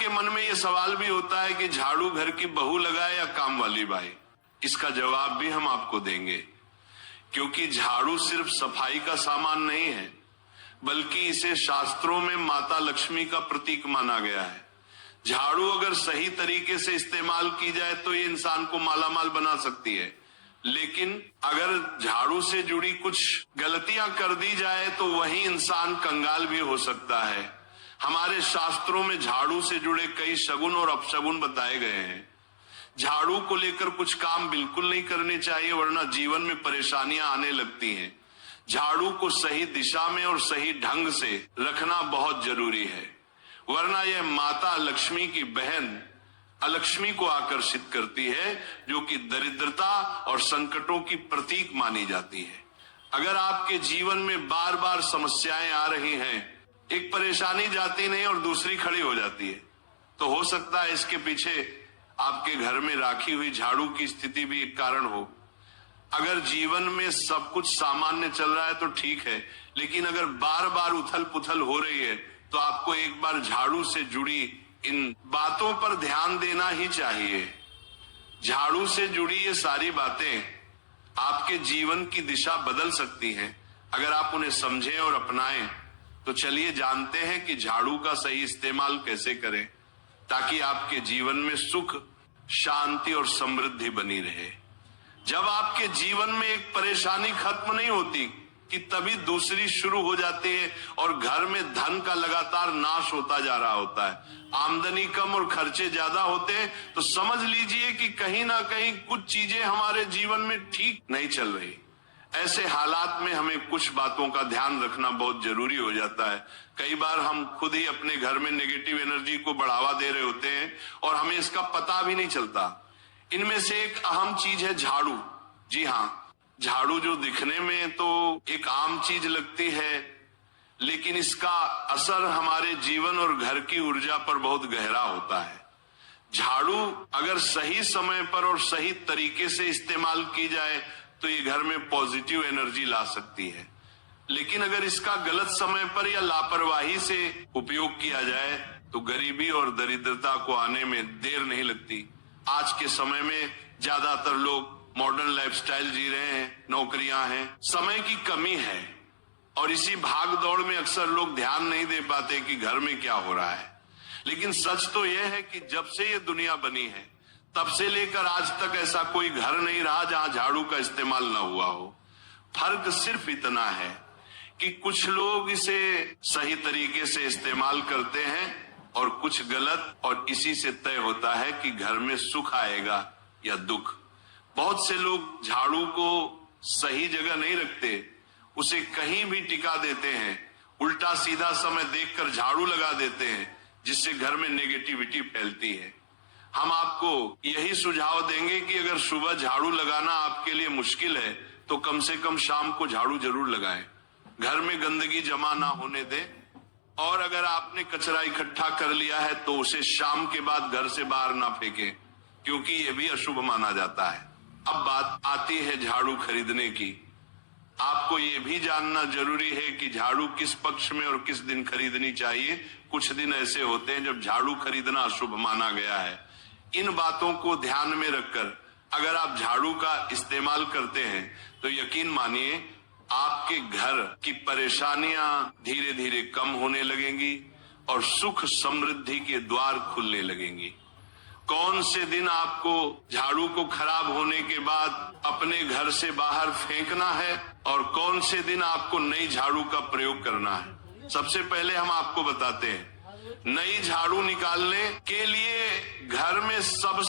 के मन में ये सवाल भी होता है कि झाड़ू घर की बहू लगाए या काम वाली बाई। इसका जवाब भी हम आपको देंगे, क्योंकि झाड़ू सिर्फ सफाई का सामान नहीं है, बल्कि इसे शास्त्रों में माता लक्ष्मी का प्रतीक माना गया है। झाड़ू अगर सही तरीके से इस्तेमाल की जाए तो ये इंसान को मालामाल बना सकती है, लेकिन अगर झाड़ू से जुड़ी कुछ गलतियां कर दी जाए तो वही इंसान कंगाल भी हो सकता है। हमारे शास्त्रों में झाड़ू से जुड़े कई शगुन और अपशगुन बताए गए हैं। झाड़ू को लेकर कुछ काम बिल्कुल नहीं करने चाहिए, वरना जीवन में परेशानियां आने लगती हैं। झाड़ू को सही दिशा में और सही ढंग से रखना बहुत जरूरी है, वरना यह माता लक्ष्मी की बहन अलक्ष्मी को आकर्षित करती है, जो कि दरिद्रता और संकटों की प्रतीक मानी जाती है। अगर आपके जीवन में बार बार समस्याएं आ रही हैं, एक परेशानी जाती नहीं और दूसरी खड़ी हो जाती है, तो हो सकता है इसके पीछे आपके घर में राखी हुई झाड़ू की स्थिति भी एक कारण हो। अगर जीवन में सब कुछ सामान्य चल रहा है तो ठीक है, लेकिन अगर बार बार उथल पुथल हो रही है तो आपको एक बार झाड़ू से जुड़ी इन बातों पर ध्यान देना ही चाहिए। झाड़ू से जुड़ी ये सारी बातें आपके जीवन की दिशा बदल सकती हैं अगर आप उन्हें समझें और अपनाएं। तो चलिए जानते हैं कि झाड़ू का सही इस्तेमाल कैसे करें, ताकि आपके जीवन में सुख, शांति और समृद्धि बनी रहे। जब आपके जीवन में एक परेशानी खत्म नहीं होती कि तभी दूसरी शुरू हो जाती है और घर में धन का लगातार नाश होता जा रहा होता है। आमदनी कम और खर्चे ज्यादा होते हैं तो समझ लीजिए कि कहीं ना कहीं कुछ चीजें हमारे जीवन में ठीक नहीं चल रही। ऐसे हालात में हमें कुछ बातों का ध्यान रखना बहुत जरूरी हो जाता है। कई बार हम खुद ही अपने घर में नेगेटिव एनर्जी को बढ़ावा दे रहे होते हैं और हमें इसका पता भी नहीं चलता। इनमें से एक अहम चीज है झाड़ू। जी हाँ, झाड़ू जो दिखने में तो एक आम चीज लगती है, लेकिन इसका असर हमारे जीवन और घर की ऊर्जा पर बहुत गहरा होता है। झाड़ू अगर सही समय पर और सही तरीके से इस्तेमाल की जाए तो ये घर में पॉजिटिव एनर्जी ला सकती है, लेकिन अगर इसका गलत समय पर या लापरवाही से उपयोग किया जाए तो गरीबी और दरिद्रता को आने में देर नहीं लगती। आज के समय में ज्यादातर लोग मॉडर्न लाइफस्टाइल जी रहे हैं, नौकरियां हैं, समय की कमी है और इसी भाग दौड़ में अक्सर लोग ध्यान नहीं दे पाते कि घर में क्या हो रहा है। लेकिन सच तो यह है कि जब से ये दुनिया बनी है तब से लेकर आज तक ऐसा कोई घर नहीं रहा जहां झाड़ू का इस्तेमाल न हुआ हो। फर्क सिर्फ इतना है कि कुछ लोग इसे सही तरीके से इस्तेमाल करते हैं और कुछ गलत, और इसी से तय होता है कि घर में सुख आएगा या दुख। बहुत से लोग झाड़ू को सही जगह नहीं रखते, उसे कहीं भी टिका देते हैं, उल्टा सीधा समय देखकर झाड़ू लगा देते हैं, जिससे घर में नेगेटिविटी फैलती है। हम आपको यही सुझाव देंगे कि अगर सुबह झाड़ू लगाना आपके लिए मुश्किल है तो कम से कम शाम को झाड़ू जरूर लगाएं। घर में गंदगी जमा ना होने दें, और अगर आपने कचरा इकट्ठा कर लिया है तो उसे शाम के बाद घर से बाहर ना फेंकें, क्योंकि यह भी अशुभ माना जाता है। अब बात आती है झाड़ू खरीदने की। आपको ये भी जानना जरूरी है कि झाड़ू किस पक्ष में और किस दिन खरीदनी चाहिए। कुछ दिन ऐसे होते हैं जब झाड़ू खरीदना अशुभ माना गया है। इन बातों को ध्यान में रखकर अगर आप झाड़ू का इस्तेमाल करते हैं तो यकीन मानिए आपके घर की परेशानियां धीरे धीरे कम होने लगेंगी और सुख समृद्धि के द्वार खुलने लगेंगी। कौन से दिन आपको झाड़ू को खराब होने के बाद अपने घर से बाहर फेंकना है और कौन से दिन आपको नई झाड़ू का प्रयोग करना है, सबसे पहले हम आपको बताते हैं। नई झाड़ू निकालने के लिए घर में सबसे